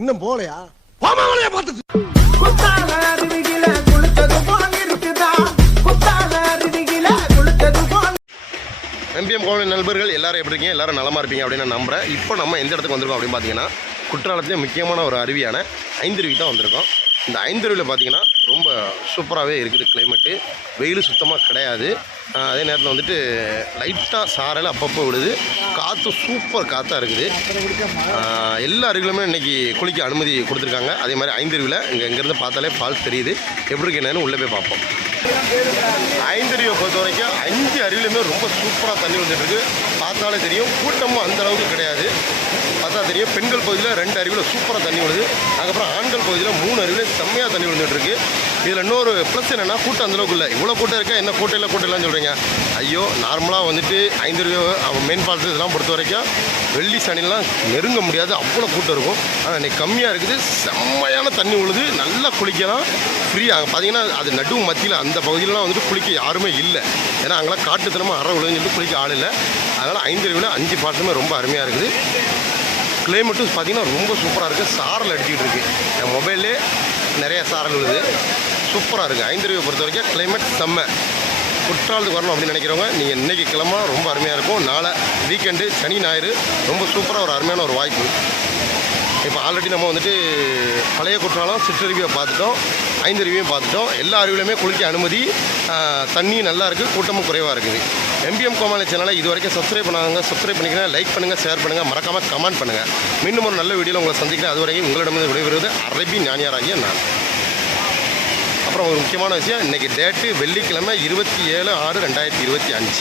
இன்னும் போலையா பாமாவளையா பார்த்துட்டு எம்பிஎம் கோவில் நண்பர்கள் எல்லாரும் எப்படி இருக்கீங்க, எல்லாரும் நலமாக இருப்பீங்க அப்படின்னு நான் நம்புகிறேன். இப்போ நம்ம எந்த இடத்துக்கு வந்திருக்கோம் அப்படின்னு பார்த்தீங்கன்னா, குற்றாலத்திலே முக்கியமான ஒரு அருவியான ஐந்தருவி தான் வந்திருக்கோம். இந்த ஐந்தருவியில் பார்த்தீங்கன்னா ரொம்ப சூப்பராகவே இருக்குது. கிளைமேட்டு வெயில் சுத்தமாக கிடையாது. அதே நேரத்தில் வந்துட்டு லைட்டாக சாரல் அப்பப்போ விடுது. காற்று சூப்பர் காற்றாக இருக்குது. எல்லா அருவிகளுமே இன்றைக்கி குளிக்க அனுமதி கொடுத்துருக்காங்க. அதே மாதிரி ஐந்தருவியில் இங்கேருந்து பார்த்தாலே ஃபால்ஸ் தெரியுது. எப்படி இருக்கு என்னன்னு உள்ளே போய் பார்ப்போம். ஐந்தருவியை பொறுத்த வரைக்கும் 5 அருவிலுமே ரொம்ப சூப்பராக தண்ணி வந்துட்டுருக்கு. பார்த்தாலே தெரியும். கூட்டமும் அந்த அளவுக்கு கிடையாது. பார்த்தா தெரியும். பெண்கள் பகுதியில் 2 அருவியில் சூப்பராக தண்ணி விழுது. அதுக்கப்புறம் ஆண்கள் பகுதியில் 3 அருவியில் செம்மையாக தண்ணி விழுந்துட்டுருக்கு. இதில் இன்னொரு ப்ளஸ் என்னென்னா, கூட்டம் அந்தளவுக்கு இல்லை. இவ்வளோ கூட்டம் இருக்கா, என்ன கூட்டம் இல்லைன்னு சொல்கிறீங்க. ஐயோ, நார்மலாக வந்துட்டு ஐந்தருவி மெயின் ஃபால்ஸ் இதெல்லாம் பொறுத்த வரைக்கும் வெள்ளி சனிலாம் நெருங்க முடியாது, அவ்வளோ கூட்டம் இருக்கும். ஆனால் இன்றைக்கி கம்மியாக இருக்குது. செம்மையான தண்ணி விழுது. நல்லா குளிக்கலாம் ஃப்ரீயாக. பார்த்தீங்கன்னா அது நடுவு மத்தியில் அந்த பகுதியிலலாம் வந்துட்டு குளிக்க யாருமே இல்லை. ஏன்னா அங்கெல்லாம் காட்டுத்தனமாக அற விழுதுன்னு சொல்லிட்டு குளிக்க ஆள் இல்லை. அதனால் ஐந்தருவியில் 5 ஃபால்ஸுமே ரொம்ப அருமையாக இருக்குது. கிளைமேட்டும் பார்த்திங்கன்னா ரொம்ப சூப்பராக இருக்குது. சாரல் அடிச்சுக்கிட்டு இருக்குது. என் மொபைல்லே நிறைய சாரல் விழுது. சூப்பராக இருக்குது. ஐந்தருவியை பொறுத்த வரைக்கும் கிளைமேட் செம்ம. குற்றாலத்துக்கு வரணும் அப்படின்னு நினைக்கிறவங்க நீங்கள் இன்றைக்கி கிளம்பா ரொம்ப அருமையாக இருக்கும். நாளை வீக்கெண்டு சனி ஞாயிறு ரொம்ப சூப்பராக ஒரு அருமையான ஒரு வாய்ப்பு. இப்போ ஆல்ரெடி நம்ம வந்துட்டு பழைய குற்றாலம் சிற்றருவியை பார்த்துட்டோம், ஐந்தருவியும் பார்த்துட்டோம். எல்லா அருவிலையுமே குளிக்க அனுமதி. தண்ணி நல்லா இருக்குது, கூட்டமும் குறைவாக இருக்குது. எம்பிஎம் கோமாளி சேனலை இது வரைக்கும் சப்ஸ்கிரைப் பண்ணாங்க. சப்ஸ்கிரைப் பண்ணிக்கிறேன், லைக் பண்ணுங்கள், ஷேர் பண்ணுங்கள், மறக்காமல் கமெண்ட் பண்ணுங்கள். மீண்டும் ஒரு நல்ல வீடியோவில் உங்களை சந்திக்கிறேன். அது வரைக்கும் உங்களிடமிருந்து விடைபெறுவது அரபி ஞானியாராகிய நான். அப்புறம் ஒரு முக்கியமான விஷயம், இன்றைக்கி டேட்டு வெள்ளிக்கிழமை 27/6/2025.